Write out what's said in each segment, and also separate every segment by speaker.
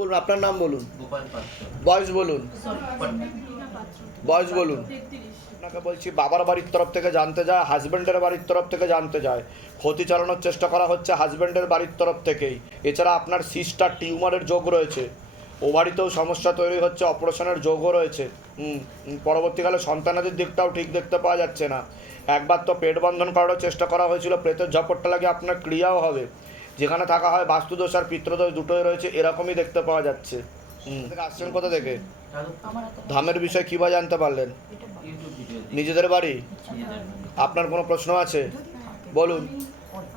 Speaker 1: বলুন আপনার নাম বলুন।
Speaker 2: গোপাল
Speaker 1: বয়স বলুন। বয়স বলুন। আপনাকে বলছি বাবার বাড়ির তরফ থেকে জানতে যায় হাজব্যান্ডের বাড়ির তরফ থেকে জানতে যায় ক্ষতি চালানোর চেষ্টা করা হচ্ছে হাজব্যান্ডের বাড়ির তরফ থেকেই। এছাড়া আপনার সিস্টার টিউমারের যোগ রয়েছে। ওভারিতেও সমস্যা তৈরি হচ্ছে অপারেশনের যোগও রয়েছে। পরবর্তীকালে সন্তানাদের দিকটাও ঠিক দেখতে পাওয়া যাচ্ছে না। একবার তো পেট বন্ধন করারও চেষ্টা করা হয়েছিল প্রেতের ঝপটটা লাগে আপনার ক্রিয়াও হবে। যেখানে থাকা হয় বাস্তুদোষ আর পিত্রদোষ দুটোই রয়েছে এরকমই দেখতে পাওয়া যাচ্ছে। আসছেন কোথা থেকে? ধামের বিষয়ে কী বা জানতে পারলেন? নিজেদের বাড়ি? আপনার কোনো প্রশ্ন আছে? বলুন।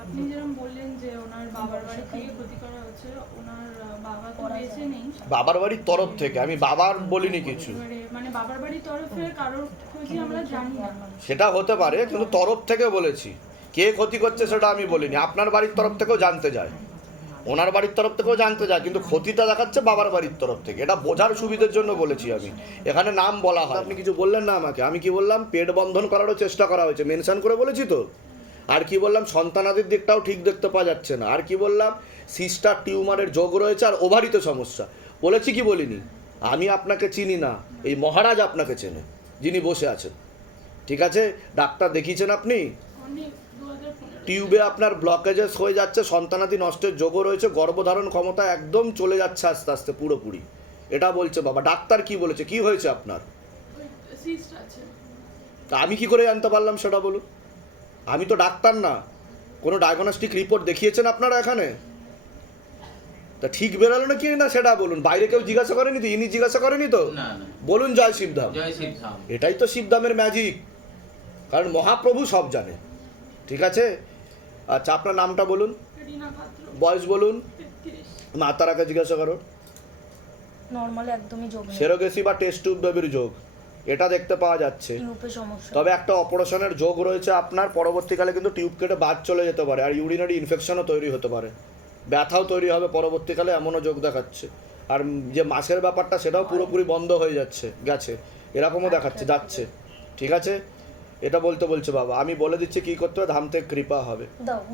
Speaker 3: আপনি যেরকম বললেন যে ওনার বাবার বাড়ি থেকে ক্ষতি করা হচ্ছে ওনার বাবা তো বেঁচে নেই।
Speaker 1: বাবার বাড়ির তরফ থেকে আমি বাবার বলিনি কিছু।
Speaker 3: মানে বাবার বাড়ির তরফে কারোর ক্ষতি আমরা জানি না।
Speaker 1: সেটা হতে পারে কিন্তু তরফ থেকে বলেছি। কে ক্ষতি করছে সেটা আমি বলিনি। আপনার বাড়ির তরফ থেকেও জানতে যায় ওনার বাড়ির তরফ থেকেও জানতে যায় কিন্তু ক্ষতিটা দেখাচ্ছে বাবার বাড়ির তরফ থেকে। এটা বোঝার সুবিধের জন্য বলেছি আমি। এখানে নাম বলা হয়। আপনি কিছু বললেন না আমাকে। আমি কি বললাম পেট বন্ধন করারও চেষ্টা করা হয়েছে। মেনশন করে বলেছি তো? আর কি বললাম সন্তানাদির দিকটাও ঠিক দেখতে পাওয়া যাচ্ছে না। আর কি বললাম সিস্টার টিউমারের যোগ রয়েছে আর ওভারিতে সমস্যা। বলেছি কি বলিনি? আমি আপনাকে চিনি না। এই মহারাজ আপনাকে চেনে যিনি বসে আছেন। ঠিক আছে? ডাক্তার দেখিয়েছেন আপনি
Speaker 3: অনেক দু হাজার পনেরো
Speaker 1: টিউবে আপনার ব্লকেজেস হয়ে যাচ্ছে সন্তানাদি নষ্টের যোগও রয়েছে গর্ভধারণ ক্ষমতা একদম চলে যাচ্ছে আস্তে আস্তে পুরোপুরি। এটা বলছে বাবা ডাক্তার কি বলেছে কি হয়েছে আপনার? তা আমি কি করে জানতে পারলাম সেটা বলুন? আমি তো ডাক্তার না কোনো ডায়াগনস্টিক রিপোর্ট দেখিয়েছেন আপনারা এখানে? তা ঠিক বেরোলো না কি না সেটা বলুন বাইরে কেউ জিজ্ঞাসা করেনি তো ইনি জিজ্ঞাসা করেনি তো? বলুন জয় শিবধাম
Speaker 2: ধাম।
Speaker 1: এটাই তো শিবধামের ম্যাজিক কারণ মহাপ্রভু সব জানে ঠিক আছে? আচ্ছা আপনার নামটা বলুন। বয়স বলুন। মা তারাকে জিজ্ঞাসা করো।
Speaker 4: নর্মালি একদমই যোগ নেই।
Speaker 1: সেরোগেসি বা টেস্ট টিউব বেবির যোগ এটা দেখতে পাওয়া যাচ্ছে। তবে একটা অপারেশনের যোগ রয়েছে আপনার পরবর্তীকালে কিন্তু টিউব কেটে বাদ চলে যেতে পারে আর ইউরিনারি ইনফেকশনও তৈরি হতে পারে। ব্যথাও তৈরি হবে পরবর্তীকালে এমনও যোগ দেখাচ্ছে। আর যে মাসের ব্যাপারটা সেটাও পুরোপুরি বন্ধ হয়ে যাচ্ছে গেছে। এরকমও দেখাচ্ছে যাচ্ছে। ঠিক আছে? এটা বলতে বলছে বাবা। আমি বলে দিচ্ছি কি করতে হবে? ধাম থেকে কৃপা হবে।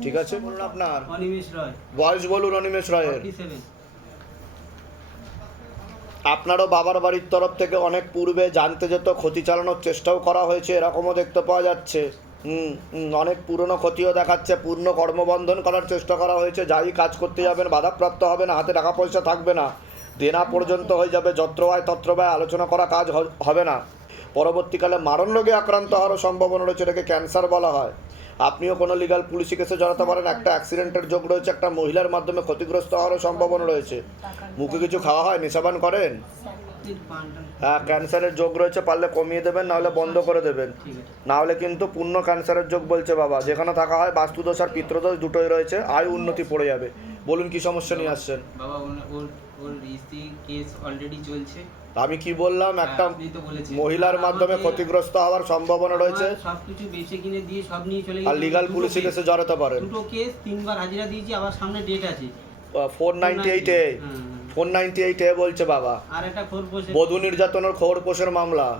Speaker 1: ঠিক আছে? বলুন আপনার।
Speaker 5: অনিমেষ রয়।
Speaker 1: বয়স বলুন অনিমেষ রায়ের। আপনারও বাবার বাড়ির তরফ থেকে অনেক পূর্বে জানতে যেত ক্ষতি চালানোর চেষ্টাও করা হয়েছে এরকমও দেখতে পাওয়া যাচ্ছে। হুম হুম, অনেক পুরনো ক্ষতিও দেখাচ্ছে পূর্ণ কর্মবন্ধন করার চেষ্টা করা হয়েছে যাই কাজ করতে যাবেন বাধাপ্রাপ্ত হবে না হাতে টাকা পয়সা থাকবে না। দেনা পর্যন্ত হয়ে যাবে যত্র ব্যয় তত্র আলোচনা করা কাজ হ- হবে না। পরবর্তীকালে মারণ রোগে আক্রান্ত হওয়ারও সম্ভাবনা রয়েছে, এটাকে ক্যান্সার বলা হয়। আপনিও কোনো লিগাল পুলিশি কেসে জড়াতে পারেন, একটা অ্যাক্সিডেন্টের যোগ রয়েছে, একটা মহিলার মাধ্যমে ক্ষতিগ্রস্ত হওয়ারও সম্ভাবনা রয়েছে। মুখে কিছু খাওয়া হয়, নেশাবান করেন? হ্যাঁ ক্যান্সারের যোগ রয়েছে, পারলে কমিয়ে দেবেন নাহলে বন্ধ করে দেবেন। নাহলে কিন্তু পূর্ণ ক্যান্সারের যোগ বলছে বাবা। যেখানে থাকা হয়, বাস্তুদোষ আর পিত্রদোষ দুটোই রয়েছে, আয় উন্নতি পড়ে যাবে। বলুন কি সমস্যা নিয়ে আসছেন?
Speaker 2: বাবা, ওর ওর কেস অলরেডি চলছে।
Speaker 1: আমি কি বললাম? একটা
Speaker 2: তো বলেছেন।
Speaker 1: মহিলার মাধ্যমে ক্ষতিগ্রস্ত হওয়ার সম্ভাবনা রয়েছে।
Speaker 5: সবকিছু বেচে কিনে দিয়ে সব নিয়ে চলে
Speaker 1: আর লিগাল পুলিশি
Speaker 5: case-
Speaker 1: জড়াতে পারেন।
Speaker 5: দুটো কেস তিনবার হাজিরা দিয়েছি আবার সামনে ডেট আছে।
Speaker 1: ফোর নাইনটি এইটে
Speaker 5: হুম।
Speaker 1: ফোর নাইনটি এইটে বলছে বাবা।
Speaker 5: আর একটা
Speaker 1: বধূ নির্যাতনের খবরপোষের মামলা।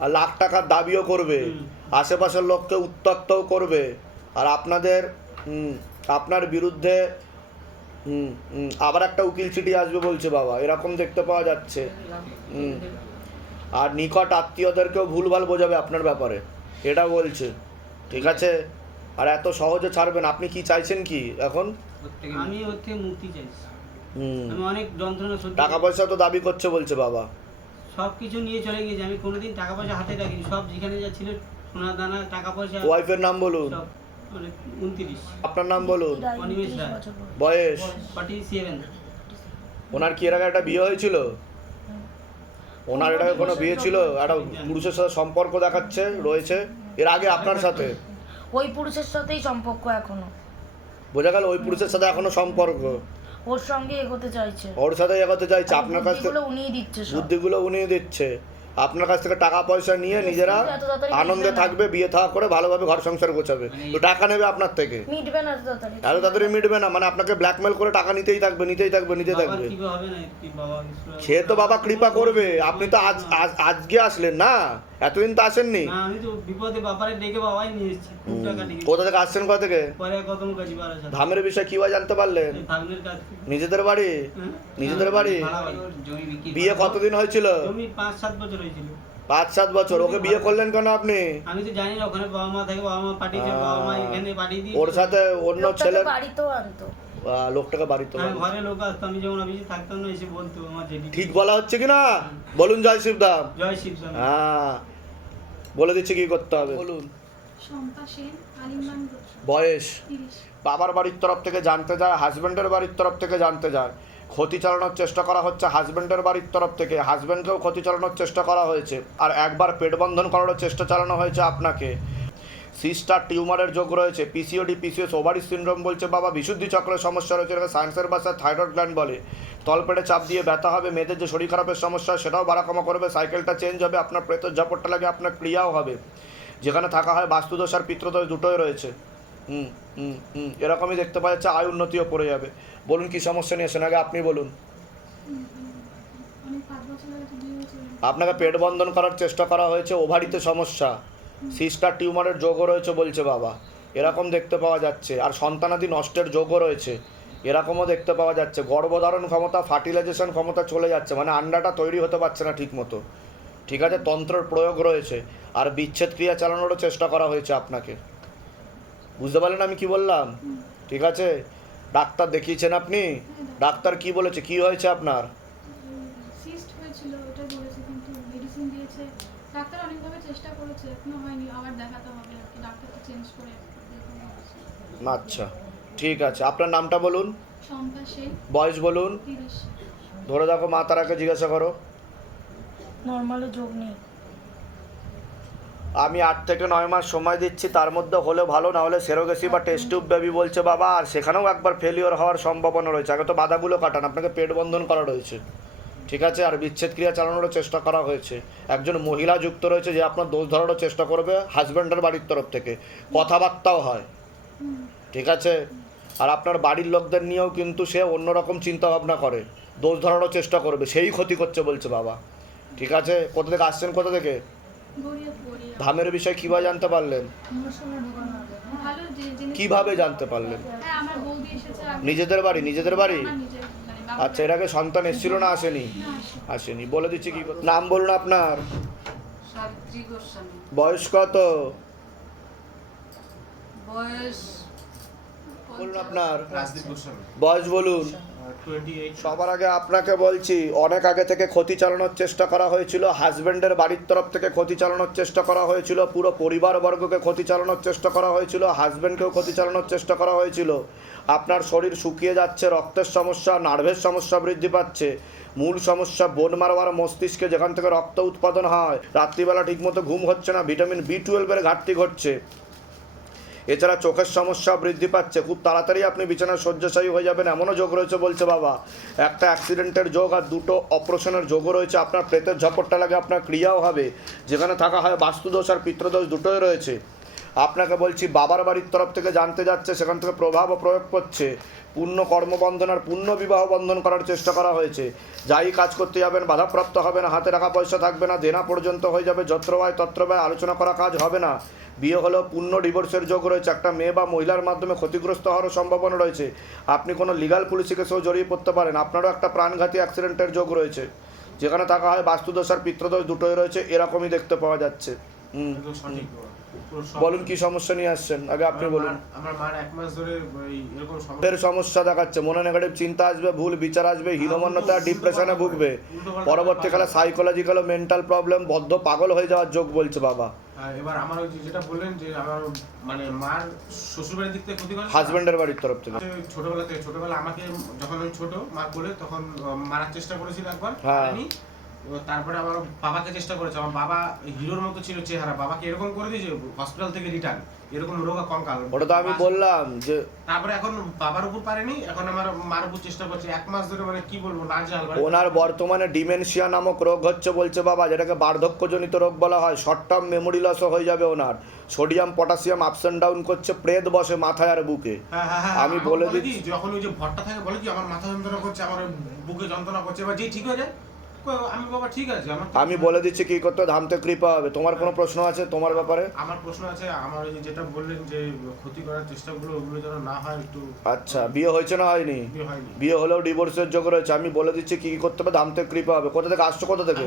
Speaker 1: আর লাখ টাকার দাবিও করবে। আশেপাশের লোককে উত্তক্তও করবে। আর আপনাদের আপনার বিরুদ্ধে হুম, হুম, আবার একটা উকিল চিঠি আসবে বলছে বাবা এরকম দেখতে পাওয়া যাচ্ছে। হুম। আর নিকট আত্মীয়দেরকেও ভুলভাল বোঝাবে আপনার ব্যাপারে এটা বলছে। ঠিক আছে? আর এত সহজে ছাড়বেন আপনি কি চাইছেন কি এখন?
Speaker 5: আমি ওর থেকে মুক্তি চাইছি।
Speaker 1: হুম।
Speaker 5: আমি অনেক যন্ত্রণা
Speaker 1: টাকা পয়সা তো দাবি করছে বলছে বাবা।
Speaker 5: সব কিছু নিয়ে চলে গেছে আমি কোনোদিন টাকা পয়সা হাতে রাখিনি। সব যেখানে যা ছিল সোনা দানা টাকা পয়সা
Speaker 1: ওয়াইফের নাম বলুন। আপনার নাম বলুন।
Speaker 4: বয়স।
Speaker 1: ওনার কি এর আগে একটা বিয়ে হয়েছিল? ওনার এর আগে কোনো বিয়ে ছিল? একটা পুরুষের সাথে সম্পর্ক দেখাচ্ছে রয়েছে? এর আগে আপনার সাথে?
Speaker 4: ওই পুরুষের সাথেই সম্পর্ক এখনও।
Speaker 1: বোঝা গেল ওই পুরুষের সাথে এখনও সম্পর্ক।
Speaker 4: ওর সঙ্গে এগোতে চাইছে।
Speaker 1: ওর সাথে এগোতে চাইছে আপনার কাছ
Speaker 4: উনিই দিচ্ছে
Speaker 1: বুদ্ধিগুলো উনি দিচ্ছে। আপনার কাছ থেকে টাকা পয়সা নিয়ে নিজেরা আনন্দে থাকবে বিয়ে থাকা করে ভালোভাবে ঘর সংসার গোছাবে। তো টাকা নেবে আপনার থেকে।
Speaker 4: মিটবে না এত তাড়াতাড়ি।
Speaker 1: মিটবে না। মানে আপনাকে ব্ল্যাকমেল করে টাকা নিতেই থাকবে নিতেই থাকবে
Speaker 5: নিতে
Speaker 1: থাকবে।
Speaker 5: কি হবে না কি বাবা কিছু-
Speaker 1: সে তো বাবা কৃপা করবে। আপনি তো আজ আজ আজকে আসলেন না? এতদিন তো আসেননি?
Speaker 5: না আমি তো বিপদে বাপারে ডেকে বাবাই নিয়ে এসেছি
Speaker 1: কোথা থেকে আসছেন কোথা থেকে?
Speaker 5: বাড়া
Speaker 1: ধামের বিষয়ে কীভাবে জানতে পারলেন? নিজেদের বাড়ি?
Speaker 5: হ্যাঁ?
Speaker 1: নিজেদের বাড়ি?
Speaker 5: বাড়ি।
Speaker 1: বিয়ে কতদিন হয়েছিল?
Speaker 5: জমি পাঁচ সাত বছর হয়েছিল।
Speaker 1: পাঁচ সাত বছর। ওকে বিয়ে করলেন কেন আপনি?
Speaker 5: আমি তো জানি না ওখানে বাবা মা থাকে বাবা মা পাঠিয়েছে বাবা মা এখানে পাঠিয়ে দিয়ে
Speaker 1: ওর সাথে অন্য ছেলে
Speaker 4: বাড়িতেও আনতো।
Speaker 1: লোকটাকে বাড়িতে
Speaker 5: হ্যাঁ ঘরে লোক আসতো আমি যখন অফিসে থাকতাম না এসে বলতো আমার
Speaker 1: ঠিক বলা হচ্ছে কি না বলুন জয় শিবদাম।
Speaker 5: জয় শিবসান
Speaker 1: হ্যাঁ। বলে দিচ্ছি কি করতে হবে। বলুন। বয়স। বাবার বাড়ির তরফ থেকে জানতে যায় হাজব্যান্ডের বাড়ির তরফ থেকে জানতে যায়। ক্ষতি চালানোর চেষ্টা করা হচ্ছে হাজব্যান্ডের বাড়ির তরফ থেকে। হাজব্যান্ডকেও ক্ষতি চালানোর চেষ্টা করা হয়েছে। আর একবার পেট বন্ধন করারও চেষ্টা চালানো হয়েছে আপনাকে। সিস্টার টিউমারের যোগ রয়েছে। পিসিওডি পিসিএস ওভারি সিনড্রোম বলছে বাবা বিশুদ্ধি চক্রের সমস্যা রয়েছে। এটাকে সায়েন্সের ভাষায় থাইরয়েড গ্ল্যান্ড বলে। তলপেটে চাপ দিয়ে ব্যথা হবে মেয়েদের যে শরীর খারাপের সমস্যা সেটাও বাড়া কমা করবে। সাইকেলটা চেঞ্জ হবে আপনার প্রেতের ঝাপটটা লাগে আপনার ক্রিয়াও হবে। যেখানে থাকা হয় বাস্তুদোষ আর পিত্রদোষ দুটোই রয়েছে। হুম হুম হুম এরকমই দেখতে পাওয়া যাচ্ছে আয় উন্নতিও পড়ে যাবে। বলুন কি সমস্যা নিয়ে এসেছেন? আগে আপনি বলুন। আপনাকে পেট বন্ধন করার চেষ্টা করা হয়েছে ওভারিতে সমস্যা। সিস্টার টিউমারের যোগও রয়েছে বলছে বাবা। এরকম দেখতে পাওয়া যাচ্ছে। আর সন্তানাদি নষ্টের যোগও রয়েছে। এরকমও দেখতে পাওয়া যাচ্ছে। গর্ভধারণ ক্ষমতা, ফার্টিলাইজেশন ক্ষমতা চলে যাচ্ছে। মানে আন্ডাটা তৈরি হতে পারছে না ঠিক মতো ঠিক আছে, তন্ত্রের প্রয়োগ রয়েছে। আর বিচ্ছেদ ক্রিয়া চালানোরও চেষ্টা করা হয়েছে আপনাকে। বুঝতে পারলেন আমি কি বললাম? ঠিক আছে? ডাক্তার দেখিয়েছেন আপনি? ডাক্তার কি বলেছে? কি হয়েছে আপনার?
Speaker 3: ডাক্তার অনেকভাবে চেষ্টা করেছে এখনও হয়নি আবার দেখাতে হবে আর কি ডাক্তারকে চেঞ্জ করে দেখানো।
Speaker 1: আচ্ছা ঠিক আছে। আপনার নামটা বলুন?
Speaker 3: শম্পা সেন।
Speaker 1: বয়স বলুন? ধরে দেখো মা তারাকে জিজ্ঞাসা করো।
Speaker 4: নর্মালে যোগ নেই।
Speaker 1: আমি আট থেকে নয় মাস সময় দিচ্ছি তার মধ্যে হলে ভালো না হলে সেরোগেসি বা টেস্ট টিউব বেবি বলছে বাবা আর সেখানেও একবার ফেলিওর হওয়ার সম্ভাবনা রয়েছে। আগে তো বাধাগুলো কাটান আপনাকে পেট বন্ধন করা রয়েছে। ঠিক আছে আর বিচ্ছেদ ক্রিয়া চালানোরও চেষ্টা করা হয়েছে। একজন মহিলা যুক্ত রয়েছে যে আপনার দোষ ধরারও চেষ্টা করবে হাজব্যান্ডের বাড়ির তরফ থেকে। কথাবার্তাও হয়। ঠিক আছে? আর আপনার বাড়ির লোকদের নিয়েও কিন্তু সে অন্যরকম চিন্তা ভাবনা করে। দোষ ধরারও চেষ্টা করবে। সেই ক্ষতি করছে বলছে বাবা। ঠিক আছে? কোথা থেকে আসছেন কোথা থেকে? ধামের বিষয়ে কীভাবে জানতে পারলেন? কীভাবে জানতে পারলেন?
Speaker 3: হ্যাঁ।
Speaker 1: নিজেদের বাড়ি নিজেদের বাড়ি? আচ্ছা এর আগে সন্তান এসেছিল না আসেনি? আসেনি। বলে দিচ্ছি কি নাম বলুন আপনার। বয়স কত?
Speaker 6: বয়স
Speaker 1: বলুন আপনার। বয়স বলুন। সবার আগে আপনাকে বলছি, অনেক আগে থেকে ক্ষতি চালানোর চেষ্টা করা হয়েছিল হাজব্যান্ডের বাড়ির তরফ থেকে ক্ষতি চালানোর চেষ্টা করা হয়েছিল, পুরো পরিবারবর্গকে ক্ষতি চালানোর চেষ্টা করা হয়েছিল হাজব্যান্ডকেও ক্ষতি চালানোর চেষ্টা করা হয়েছিল। আপনার শরীর শুকিয়ে যাচ্ছে, রক্তের সমস্যা নার্ভের সমস্যা বৃদ্ধি পাচ্ছে। মূল সমস্যা বোন মারবার মস্তিষ্কে যেখান থেকে রক্ত উৎপাদন হয়, রাত্রিবেলা ঠিকমতো ঘুম হচ্ছে না ভিটামিন বি টুয়েলভের ঘাটতি ঘটছে। এছাড়া চোখের সমস্যা বৃদ্ধি পাচ্ছে। খুব তাড়াতাড়ি আপনি বিছানায় শয্যাশায়ী হয়ে যাবেন, এমনও যোগ রয়েছে বলছে বাবা। একটা অ্যাক্সিডেন্টের যোগ আর দুটো অপারেশনের যোগও রয়েছে। আপনার প্রেতের ঝপটটা লাগে, আপনার ক্রিয়াও হবে। যেখানে থাকা হয় বাস্তুদোষ আর পিত্রদোষ দুটোই রয়েছে। আপনাকে বলছি, বাবার বাড়ির তরফ থেকে জানতে যাচ্ছে, সেখান থেকে প্রভাবও প্রয়োগ করছে। পূর্ণ কর্মবন্ধন আর পূর্ণ বিবাহ বন্ধন করার চেষ্টা করা হয়েছে। যাই কাজ করতে যাবেন, বাধাপ্রাপ্ত হবে না হাতে রাখা পয়সা থাকবে না, দেনা পর্যন্ত হয়ে যাবে যত্রবায় তত্রবায় আলোচনা করা কাজ হবে না। বিয়ে হলেও পূর্ণ ডিভোর্সের যোগ রয়েছে, একটা মেয়ে বা মহিলার মাধ্যমে ক্ষতিগ্রস্ত হওয়ারও সম্ভাবনা রয়েছে। আপনি কোনো লিগাল পুলিশি কেসেও জড়িয়ে পড়তে পারেন, আপনারও একটা প্রাণঘাতী অ্যাক্সিডেন্টের যোগ রয়েছে। যেখানে থাকা হয় বাস্তুদোষ আর পিত্রদোষ দুটোই রয়েছে, এরকমই দেখতে পাওয়া যাচ্ছে। বলুন কি সমস্যা নিয়ে আসছেন? আগে আপনি বলুন।
Speaker 7: মার- আমার মার এক মাস ধরে এরকম সমস্যা।
Speaker 1: সমস্যা দেখাচ্ছে। মনে নেগেটিভ চিন্তা আসবে ভুল বিচার আসবে হীনমন্যতা ডিপ্রেশনে ভুগবে। পরবর্তীকালে সাইকোলজিক্যাল মেন্টাল প্রবলেম বদ্ধ পাগল হয়ে যাওয়ার যোগ বলছে বাবা।
Speaker 7: এবার আমার ওই যেটা বললেন যে আমার মানে মার শ্বশুরবাড়ির দিক থেকে ক্ষতি করে
Speaker 1: হাজব্যান্ডের বাড়ির তরফ থেকে।
Speaker 7: ছোটবেলা থেকে ছোটবেলা আমাকে যখন আমি ছোট মা কোলে তখন মারার চেষ্টা করেছিল একবার
Speaker 1: হ্যাঁ।
Speaker 7: তারপরে আমার বাবাকে চেষ্টা করেছে আমার বাবা হিরোর মতো ছিল চেহারা বাবাকে এরকম করে দিয়েছে হসপিটাল থেকে রিটার্ন এরকম রোগা কঙ্কাল।
Speaker 1: ওটা তো আমি বললাম যে
Speaker 7: তারপরে এখন বাবার উপর পারেনি এখন আমার মার উপর চেষ্টা করছে এক মাস ধরে মানে কি বলব না জাল
Speaker 1: ওনার বর্তমানে ডিমেনশিয়া নামক রোগ হচ্ছে বলছে বাবা যেটাকে বার্ধক্যজনিত রোগ বলা হয় শর্ট টার্ম মেমোরি লসও হয়ে যাবে ওনার। Sodium potassium ups and down করছে প্রেত বসে মাথায় আর বুকে।
Speaker 7: হ্যাঁ, হ্যাঁ, হ্যাঁ,
Speaker 1: আমি বলে দিচ্ছি।
Speaker 7: যখন ওই যে ভরটা থাকে বলে কি আমার মাথা যন্ত্রণা করছে আমার বুকে যন্ত্রণা করছে এবার যেই ঠিক হয়ে যায় আমি বাবা ঠিক আছে আমার
Speaker 1: আমি বলে দিচ্ছি কি করতে হবে, ধামতে কৃপা হবে। তোমার কোনো প্রশ্ন আছে তোমার ব্যাপারে?
Speaker 7: আমার প্রশ্ন আছে আমার ওই যেটা বললেন যে ক্ষতি করার চেষ্টাগুলো ওগুলো যেন না হয় একটু
Speaker 1: আচ্ছা বিয়ে হয়েছে না হয়নি?
Speaker 7: বিয়ে
Speaker 1: হলেও ডিভোর্সের যোগ রয়েছে। আমি বলে দিচ্ছি কি কি করতে হবে? ধামতে কৃপা হবে। কোথা থেকে আসছো? কোথা থেকে?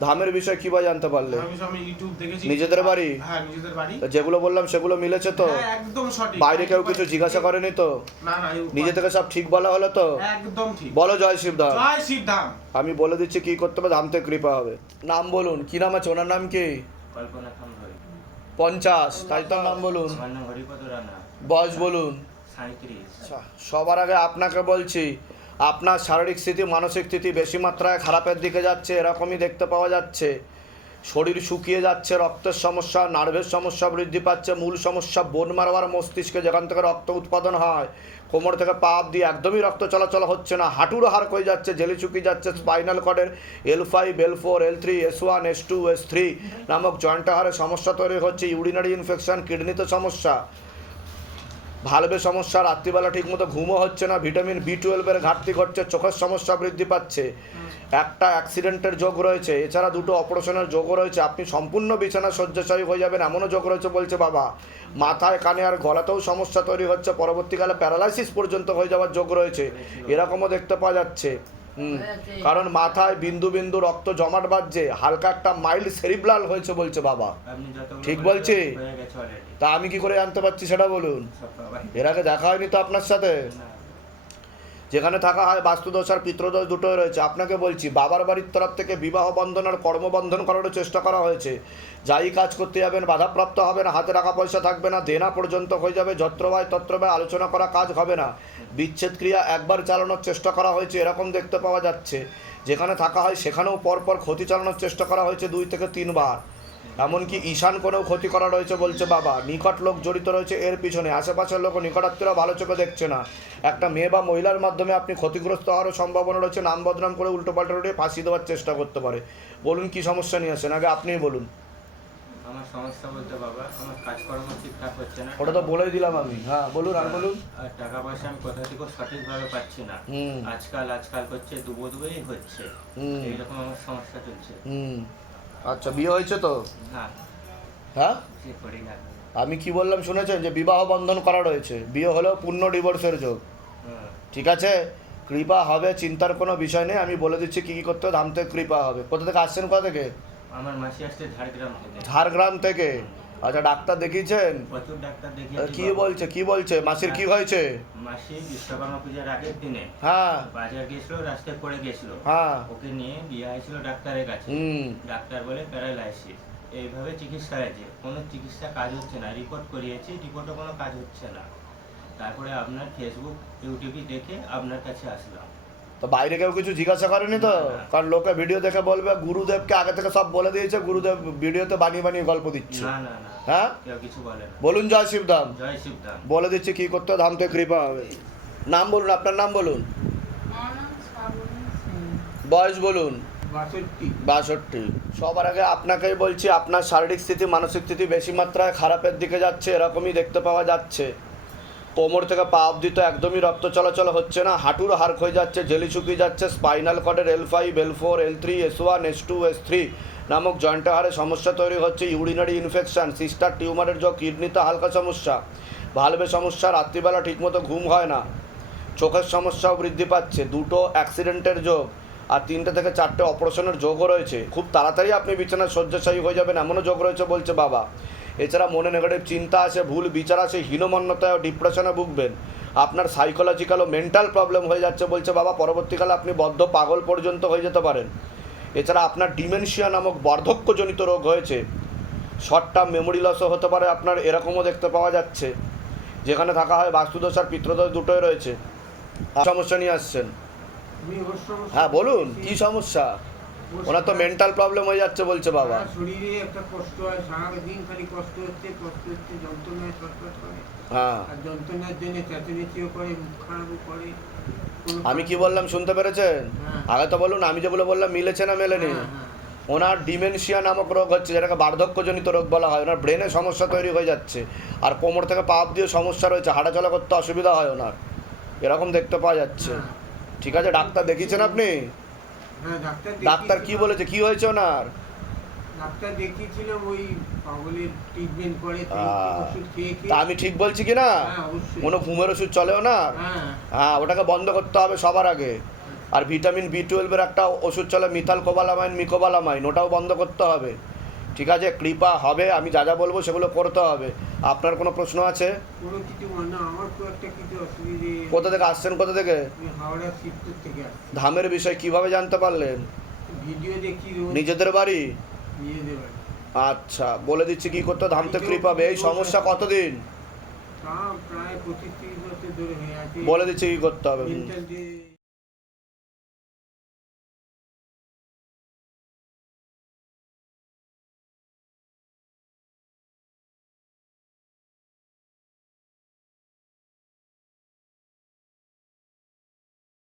Speaker 1: ধামের বিষয়ে কি বা জানতে পারলে?
Speaker 7: আমি আমি ইউটিউব দেখেছি।
Speaker 1: নিজেদের বাড়ি?
Speaker 7: হ্যাঁ নিজেদের বাড়ি।
Speaker 1: যেগুলো বললাম সেগুলো মিলেছে তো?
Speaker 7: হ্যাঁ, একদম সঠিক।
Speaker 1: বাইরে কেউ কিছু জিজ্ঞাসা করেনি তো?
Speaker 7: না না
Speaker 1: নিজে থেকে সব ঠিক বলা হলো তো?
Speaker 7: একদম ঠিক।
Speaker 1: বলো জয় শিবধাম।
Speaker 7: জয় শিবধাম।
Speaker 1: আমি বলে দিচ্ছি কি করতে হবে ধামতে কৃপা হবে। নাম বলুন কি নাম আছে ওনার নাম কি? পঞ্চাশ তাই তো নাম বলুন। বয়স বলুন। আচ্ছা, সবার আগে আপনাকে বলছি আপনার শারীরিক স্থিতি মানসিক স্থিতি বেশি মাত্রায় খারাপের দিকে যাচ্ছে এরকমই দেখতে পাওয়া যাচ্ছে। শরীর শুকিয়ে যাচ্ছে, রক্তের সমস্যা, নার্ভের সমস্যা বৃদ্ধি পাচ্ছে, মূল সমস্যা বোন মারবার মস্তিষ্কে যেখান থেকে রক্ত উৎপাদন হয়, কোমর থেকে পা দিয়ে একদমই রক্ত চলাচল হচ্ছে না, হাঁটুর হার হয়ে যাচ্ছে জেলি শুকিয়ে যাচ্ছে spinal কর্ডের L five L four L three S one S two S three নামক জয়েন্ট হারে সমস্যা তৈরি হচ্ছে ইউরিনারি ইনফেকশন কিডনিতে সমস্যা। ভালভে সমস্যা, রাত্রিবেলা ঠিক মতো ঘুমও হচ্ছে না, ভিটামিন বি টুয়েলভের ঘাটতি ঘটছে, চোখের সমস্যা বৃদ্ধি পাচ্ছে। একটা অ্যাক্সিডেন্টের যোগ রয়েছে, এছাড়া দুটো অপারেশনের যোগও রয়েছে, আপনি সম্পূর্ণ বিছানা শয্যাশায়ী হয়ে যাবেন, এমনও যোগ রয়েছে বলছে বাবা। মাথায়, কানে আর গলাতেও সমস্যা তৈরি হচ্ছে, পরবর্তীকালে প্যারালাইসিস পর্যন্ত হয়ে যাওয়ার যোগ রয়েছে, এরকমও দেখতে পাওয়া যাচ্ছে। কারণ মাথায় বিন্দু বিন্দু রক্ত জমাট বাজছে হালকা একটা মাইল্ড সেরিবলাল হয়েছে বলছে বাবা। ঠিক বলছি? তা আমি কি করে জানতে পারছি সেটা বলুন? এর আগে দেখা হয়নি তো আপনার সাথে? যেখানে থাকা হয় বাস্তুদোষ আর দুটোই রয়েছে। আপনাকে বলছি, বাবার বাড়ির তরফ থেকে বিবাহ বন্ধন আর কর্মবন্ধন করারও চেষ্টা করা হয়েছে। যাই কাজ করতে যাবেন, বাধাপ্রাপ্ত হবে না হাতে টাকা পয়সা থাকবে না, দেনা পর্যন্ত হয়ে যাবে যত্রবায় তত্রবায় আলোচনা করা কাজ হবে না। বিচ্ছেদ ক্রিয়া একবার চালানোর চেষ্টা করা হয়েছে, এরকম দেখতে পাওয়া যাচ্ছে। যেখানে থাকা হয় সেখানেও পরপর ক্ষতি চালানোর চেষ্টা করা হয়েছে দুই থেকে তিনবার। এমনকি ঈশান কোনেও ক্ষতি করা রয়েছে বলছে বাবা। নিকট লোক জড়িত রয়েছে এর পিছনে। আশেপাশের লোক নিকটাত্মীয়রা ভালো চোখে দেখছে না। একটা মেয়ে বা মহিলার মাধ্যমে আপনি ক্ষতিগ্রস্ত হওয়ারও সম্ভাবনা রয়েছে। নাম বদনাম করে উল্টে ফাঁসি দেওয়ার চেষ্টা করতে পারে। বলুন কি সমস্যা নিয়ে আসেন? আগে আপনিই বলুন।
Speaker 2: আমার সমস্যা বলতে বাবা আমার কাজকর্ম ঠিকঠাক হচ্ছে না।
Speaker 1: ওটা তো বলেই দিলাম আমি। হ্যাঁ বলুন আর বলুন।
Speaker 2: টাকা পয়সা আমি কোথা থেকে সঠিকভাবে পাচ্ছি না। আজকাল আজকাল করছে দুবো দুবোই হচ্ছে এইরকম আমার সমস্যা চলছে।
Speaker 1: আচ্ছা বিয়ে হয়েছে তো? হ্যাঁ? আমি কি বললাম শুনেছেন যে বিবাহ বন্ধন করা রয়েছে? বিয়ে হলেও পূর্ণ ডিভোর্সের যোগ। ঠিক আছে? কৃপা হবে চিন্তার কোনো বিষয় নেই। আমি বলে দিচ্ছি কী কী করতে হবে ধাম থেকে কৃপা হবে। কোথা থেকে আসছেন কোথা থেকে?
Speaker 2: আমার মাসি আসছে ঝাড়গ্রাম থেকে।
Speaker 1: ঝাড়গ্রাম থেকে? আচ্ছা ডাক্তার দেখিয়েছেন?
Speaker 2: প্রচুর ডাক্তার
Speaker 1: আহ,
Speaker 2: দেখিয়েছি
Speaker 1: কি বলছে কি বলছে? মাসির কি হয়েছে?
Speaker 2: মাসি বিশ্বকর্মা পূজার আগের দিনে
Speaker 1: হ্যাঁ।
Speaker 2: বাজার গেছিল রাস্তায় পড়ে গেছিল।
Speaker 1: হ্যাঁ।
Speaker 2: ওকে নিয়ে দিয়ে আসছিল ডাক্তারের কাছে।
Speaker 1: হুম।
Speaker 2: ডাক্তার বলে প্যারালাইসিস। এইভাবে চিকিৎসা হয়েছে। কোনো চিকিৎসা কাজ হচ্ছে না। রিপোর্ট করিয়েছি রিপোর্টও কোনো কাজ হচ্ছে না। তারপরে আপনার ফেসবুক ইউটিউবে দেখে আপনার কাছে আসলাম।
Speaker 1: তো বাইরে কেউ কিছু জিজ্ঞাসা করেনি তো। কারণ লোকে ভিডিও দেখে বলবে গুরুদেবকে আগে থেকে সব বলে দিয়েছে গুরুদেব ভিডিওতে বানিয়ে বানিয়ে গল্প দিচ্ছে।
Speaker 2: না না না
Speaker 1: হ্যাঁ? বলুন জয় শিবধাম
Speaker 2: জয়
Speaker 1: বলে দিচ্ছি কি করতে হবে, ধাম থেকে কৃপা হবে। নাম বলুন আপনার নাম বলুন। বয়স বলুন। বাষট্টি। সবার আগে আপনাকেই বলছি আপনার শারীরিক স্থিতি মানসিক স্থিতি বেশি মাত্রায় খারাপের দিকে যাচ্ছে এরকমই দেখতে পাওয়া যাচ্ছে। কোমর থেকে পা অব্দি তো একদমই রক্ত চলাচল হচ্ছে না। হাঁটুর হার হয়ে যাচ্ছে, জেলি শুকিয়ে যাচ্ছে। Spinal কর্ডের L five L four L three S one S two S three নামক জয়েন্টে হারে সমস্যা তৈরি হচ্ছে। ইউরিনারি ইনফেকশন, সিস্টার টিউমারের যোগ কিডনিতে হালকা সমস্যা। ভালভে সমস্যা, রাত্রিবেলা ঠিকমতো ঘুম হয় না। চোখের সমস্যাও বৃদ্ধি পাচ্ছে। দুটো অ্যাক্সিডেন্টের যোগ আর তিনটে থেকে চারটে অপারেশনের যোগও রয়েছে। খুব তাড়াতাড়ি আপনি বিছানায় শয্যাশায়ী হয়ে যাবেন। এমনও যোগ রয়েছে বলছে বাবা। এছাড়া মনে নেগেটিভ চিন্তা আছে ভুল বিচার আছে হীনমন্যতায় ও ডিপ্রেশনে ভুগবেন। আপনার সাইকোলজিক্যাল ও মেন্টাল প্রবলেম হয়ে যাচ্ছে বলছে বাবা পরবর্তীকালে আপনি বদ্ধ পাগল পর্যন্ত হয়ে যেতে পারেন। এছাড়া আপনার ডিমেনশিয়া নামক বার্ধক্যজনিত রোগ হয়েছে। শর্ট টার্ম মেমোরি লসও হতে পারে আপনার এরকমও দেখতে পাওয়া যাচ্ছে যেখানে থাকা হয় বাস্তুদোষ আর পিত্রদোষ দুটোই রয়েছে। সমস্যা নিয়ে আসছেন। হ্যাঁ বলুন কি সমস্যা? ওনার তো মেন্টাল প্রবলেম হয়ে যাচ্ছে বলছে বাবা।
Speaker 8: শরীরে একটা কষ্ট হয় সারাদিন খালি কষ্ট হচ্ছে কষ্ট হচ্ছে যন্ত্রণায় ছটফট করে।
Speaker 1: হ্যাঁ।
Speaker 8: আর যন্ত্রণার জন্য চেঁচামেচিও করে মুখ খারাপও করে।
Speaker 1: আমি কি বললাম শুনতে পেরেছেন?
Speaker 8: হ্যাঁ।
Speaker 1: আগে তো বলুন আমি যেগুলো বললাম মিলেছে না মেলেনি?
Speaker 8: হ্যাঁ, হ্যাঁ।
Speaker 1: ওনার ডিমেনশিয়া নামক রোগ হচ্ছে যেটাকে বার্ধক্যজনিত রোগ বলা হয়। ওনার ব্রেনে সমস্যা তৈরি হয়ে যাচ্ছে। আর কোমর থেকে পাপ দিয়ে সমস্যা রয়েছে হাঁটাচলা করতে অসুবিধা হয় ওনার। এরকম দেখতে পাওয়া যাচ্ছে। ঠিক আছে ডাক্তার দেখিয়েছেন আপনি?
Speaker 8: ডাক্তার
Speaker 1: ডাক্তার কি বলেছে? কি হয়েছে ওনার?
Speaker 8: ডাক্তার দেখিয়েছিলাম ওই পাগলের ট্রিটমেন্ট করে ওষুধ খেয়ে খেয়ে
Speaker 1: তা আমি ঠিক বলছি কি না?
Speaker 8: হ্যাঁ
Speaker 1: কোনো ঘুমের ওষুধ চলে ওনার?
Speaker 8: হ্যাঁ।
Speaker 1: হ্যাঁ ওটাকে বন্ধ করতে হবে সবার আগে। আর ভিটামিন বি টুয়েলভের একটা ওষুধ চলে মিথাল কোবালামাইন মিকোবালামাইন ওটাও বন্ধ করতে হবে। ঠিক আছে কৃপা হবে আমি যা যা বলব সেগুলো করতে হবে। আপনার কোনো প্রশ্ন আছে? কোথা থেকে আসছেন কোথা থেকে? ধামের বিষয় কীভাবে জানতে পারলেন? নিজেদের বাড়ি? আচ্ছা বলে দিচ্ছি কি করতে ধাম থেকে কৃপাবে এই সমস্যা কতদিন? বলে দিচ্ছি কি করতে হবে।